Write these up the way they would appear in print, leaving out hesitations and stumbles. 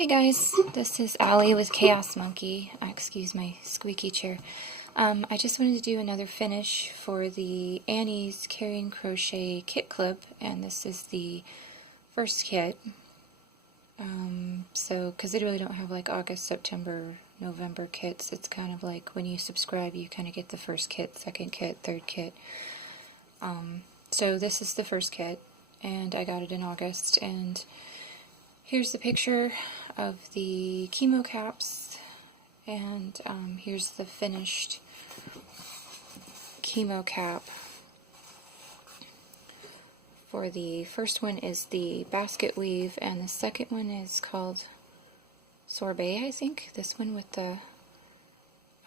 Hey guys, this is Allie with Chaos Monkey. Excuse my squeaky chair. I just wanted to do another finish for the Annie's Carrying Crochet Kit Club, and this is the first kit. Because they really don't have like August, September, November kits, it's kind of like when you subscribe, you kind of get the first kit, second kit, third kit. So this is the first kit, and I got it in August, and here's the picture of the Chemo Caps, and here's the finished Chemo Cap. For the first one is the basket weave, and the second one is called Sorbet, I think. This one with the,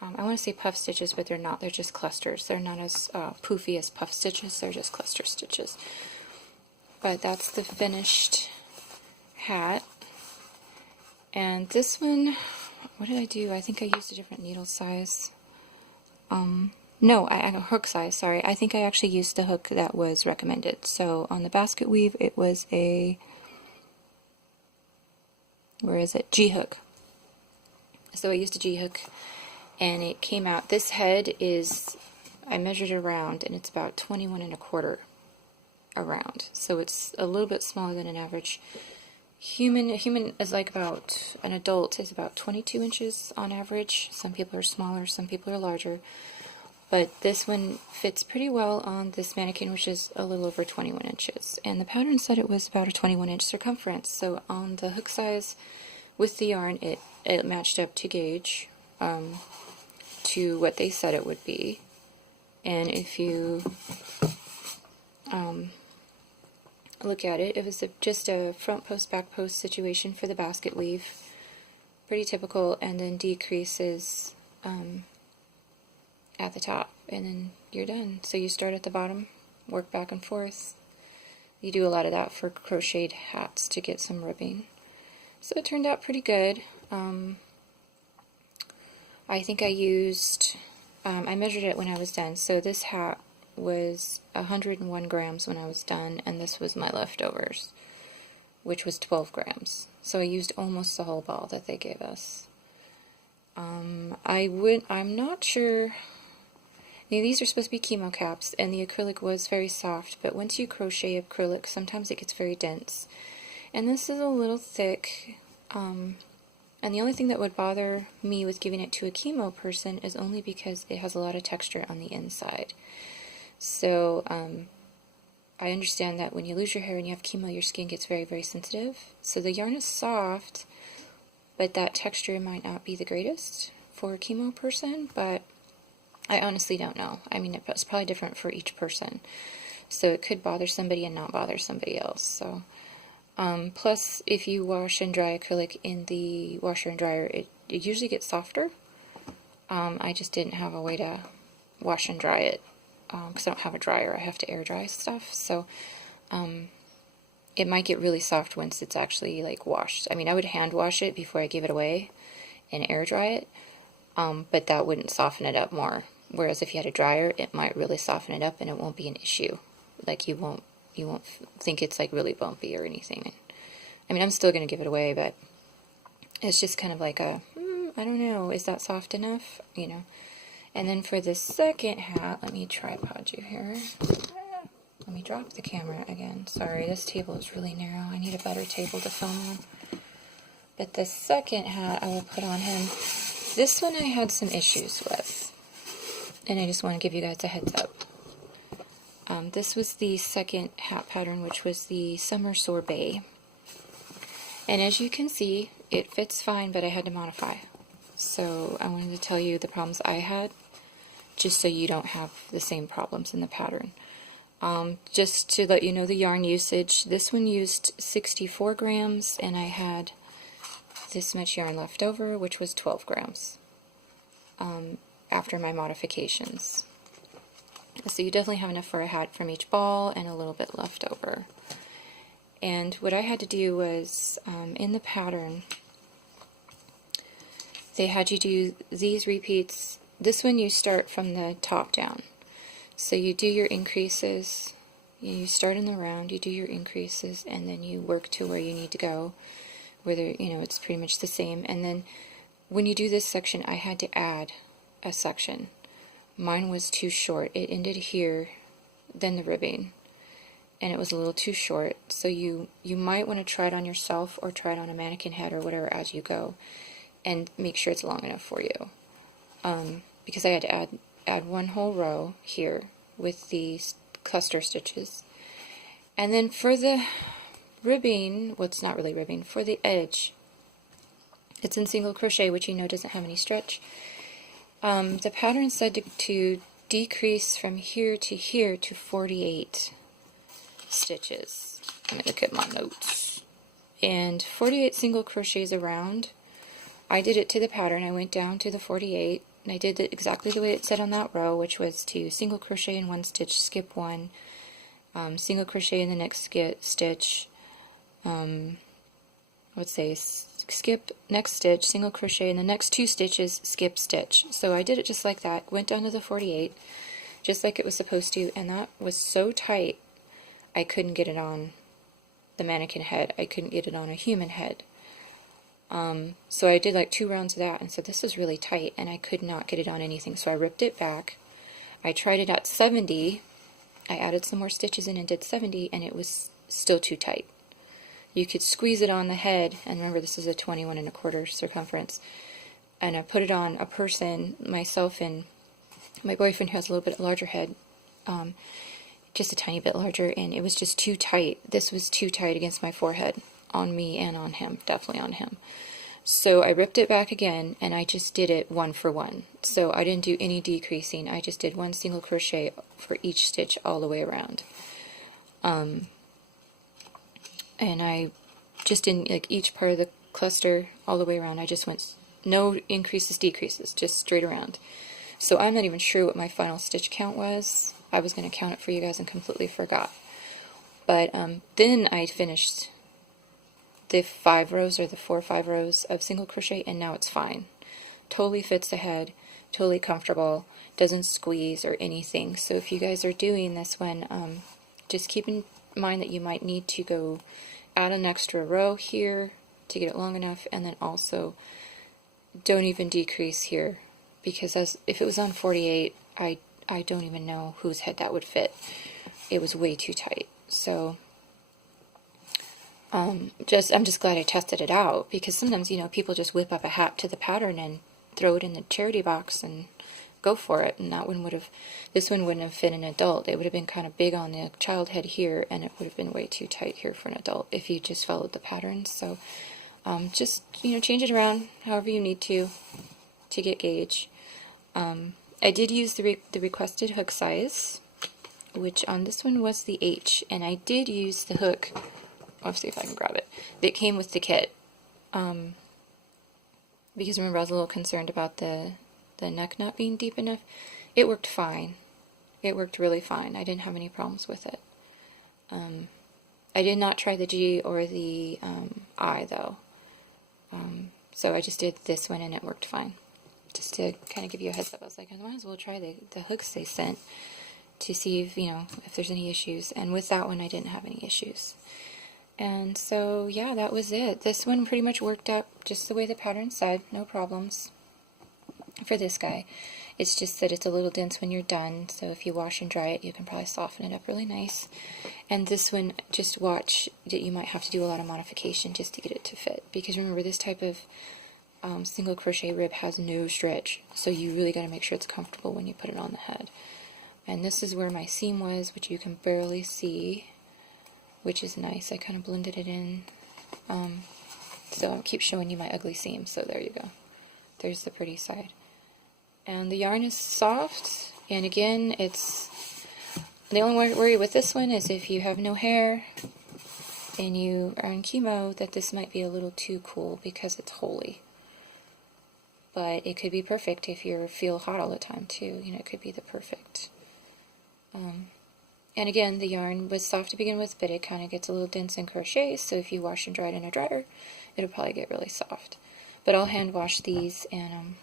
I want to say puff stitches, but they're not. They're just clusters. They're not as poofy as puff stitches. They're just cluster stitches. But that's the finished hat. And this one, what did I do? I think I used a different needle size. No, I hook size, sorry. I think I actually used the hook that was recommended. So on the basket weave, it was a, where is it? G hook. So I used a G hook, and it came out. This head is, I measured it around, and it's about 21 1/4 around. So it's a little bit smaller than an average human. A human is like about, an adult is about 22 inches on average. Some people are smaller, some people are larger. But this one fits pretty well on this mannequin, which is a little over 21 inches. And the pattern said it was about a 21-inch circumference. So on the hook size with the yarn, it matched up to gauge, to what they said it would be. And if you look at it, it was just a front post, back post situation for the basket weave. Pretty typical, and then decreases at the top, and then you're done. So you start at the bottom, work back and forth. You do a lot of that for crocheted hats to get some ribbing. So it turned out pretty good. I think I used, I measured it when I was done. So this hat was 101 grams when I was done, and this was my leftovers, which was 12 grams. So I used almost the whole ball that they gave us. I'm not sure. Now, these are supposed to be Chemo Caps, and the acrylic was very soft, but once you crochet acrylic, sometimes it gets very dense. And this is a little thick, and the only thing that would bother me with giving it to a chemo person is only because it has a lot of texture on the inside. So, I understand that when you lose your hair and you have chemo, your skin gets very, very sensitive. So the yarn is soft, but that texture might not be the greatest for a chemo person, but I honestly don't know. I mean, it's probably different for each person. So it could bother somebody and not bother somebody else. So, plus, if you wash and dry acrylic in the washer and dryer, it usually gets softer. I just didn't have a way to wash and dry it, because I don't have a dryer. I have to air dry stuff. So, it might get really soft once it's actually like washed. I mean, I would hand wash it before I give it away and air dry it, but that wouldn't soften it up more. Whereas if you had a dryer, it might really soften it up, and it won't be an issue. Like you won't think it's like really bumpy or anything. I mean, I'm still going to give it away, but it's just kind of like a, I don't know, is that soft enough? You know. And then for the second hat, let me tripod you here. Let me drop the camera again. Sorry, this table is really narrow. I need a better table to film on. But the second hat I will put on him. This one I had some issues with, and I just want to give you guys a heads up. This was the second hat pattern, which was the Summer Sorbet. And as you can see, it fits fine, but I had to modify. So I wanted to tell you the problems I had, just so you don't have the same problems in the pattern. Just to let you know the yarn usage, this one used 64 grams, and I had this much yarn left over, which was 12 grams after my modifications. So you definitely have enough for a hat from each ball and a little bit left over. And what I had to do was, in the pattern, they had you do these repeats. This one you start from the top down. So you do your increases, you start in the round, you do your increases, and then you work to where you need to go whether, you know, it's pretty much the same. And then when you do this section, I had to add a section. Mine was too short. It ended here, then the ribbing, and it was a little too short. So you might want to try it on yourself or try it on a mannequin head or whatever as you go, and make sure it's long enough for you. Because I had to add one whole row here with the cluster stitches. And then for the ribbing, well, it's not really ribbing, for the edge, it's in single crochet, which you know doesn't have any stretch. The pattern said to decrease from here to 48 stitches. Let me look at my notes. And 48 single crochets around. I did it to the pattern. I went down to the 48, and I did it exactly the way it said on that row, which was to single crochet in one stitch, skip one, single crochet in the next stitch, let's say skip next stitch, single crochet in the next 2 stitches, skip stitch. So I did it just like that, went down to the 48, just like it was supposed to, and that was so tight I couldn't get it on the mannequin head. I couldn't get it on a human head. So I did like 2 rounds of that, and so this is really tight, and I could not get it on anything. So I ripped it back. I tried it at 70. I added some more stitches in and did 70, and it was still too tight. You could squeeze it on the head, and remember this is a 21 1/4 circumference, and I put it on a person, myself and my boyfriend who has a little bit larger head, just a tiny bit larger, and it was just too tight. This was too tight against my forehead, on me and on him, definitely on him. So I ripped it back again, and I just did it 1 for 1. So I didn't do any decreasing. I just did 1 single crochet for each stitch all the way around. And I just did like each part of the cluster all the way around. I just went no increases, decreases, just straight around. So I'm not even sure what my final stitch count was. I was going to count it for you guys and completely forgot. But then I finished the 5 rows or the 4 or 5 rows of single crochet, and now it's fine. Totally fits the head, totally comfortable, doesn't squeeze or anything. So if you guys are doing this one, just keep in mind that you might need to go add an extra row here to get it long enough, and then also don't even decrease here, because if it was on 48, I don't even know whose head that would fit. It was way too tight. So I'm just glad I tested it out, because sometimes, you know, people just whip up a hat to the pattern and throw it in the charity box and go for it, and this one wouldn't have fit an adult. It would have been kind of big on the child head here, and it would have been way too tight here for an adult if you just followed the patterns. So just, you know, change it around however you need to get gauge. I did use the requested hook size, which on this one was the H, and I did use the hook. I'll see if I can grab it. That came with the kit, because remember I was a little concerned about the neck not being deep enough. It worked fine. It worked really fine. I didn't have any problems with it. I did not try the G or the I though. So I just did this one and it worked fine. Just to kind of give you a heads up, I was like, I might as well try the hooks they sent to see if, you know, if there's any issues. And with that one, I didn't have any issues. And so, yeah, that was it. This one pretty much worked up just the way the pattern said, no problems for this guy. It's just that it's a little dense when you're done, so if you wash and dry it, you can probably soften it up really nice. And this one, just watch that you might have to do a lot of modification just to get it to fit, because remember, this type of single crochet rib has no stretch, so you really got to make sure it's comfortable when you put it on the head. And this is where my seam was, which you can barely see, which is nice. I kind of blended it in. So I'll keep showing you my ugly seam, so there you go. There's the pretty side. And the yarn is soft, and again, it's the only worry with this one is if you have no hair and you are in chemo, that this might be a little too cool because it's holey. But it could be perfect if you feel hot all the time too. You know, it could be the perfect. And again, the yarn was soft to begin with, but it kind of gets a little dense in crochet, so if you wash and dry it in a dryer, it'll probably get really soft. But I'll hand wash these and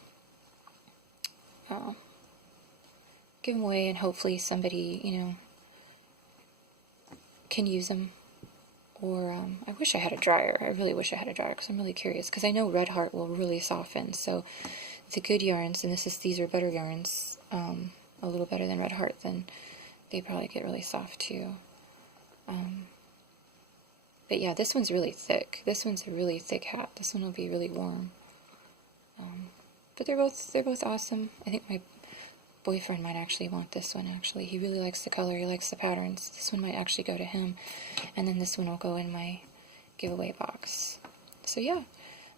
give them away, and hopefully somebody, you know, can use them, Or I wish I had a dryer. I really wish I had a dryer because I'm really curious. Because I know Red Heart will really soften. So the good yarns, and these are better yarns, a little better than Red Heart, then they probably get really soft too. But yeah, this one's really thick. This one's a really thick hat. This one will be really warm. But they're both awesome. I think my boyfriend might actually want this one. Actually, he really likes the color. He likes the patterns. This one might actually go to him, and then this one will go in my giveaway box. So yeah.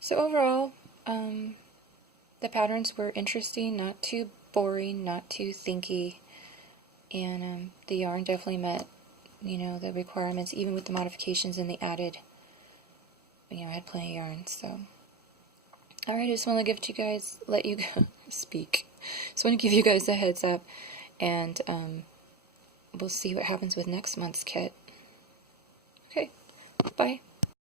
So overall, the patterns were interesting, not too boring, not too thinky, and the yarn definitely met, you know, the requirements, even with the modifications and the added, you know, I had plenty of yarn. So alright, I just want to let you speak. Just want to give you guys a heads up, and we'll see what happens with next month's kit. Okay, bye.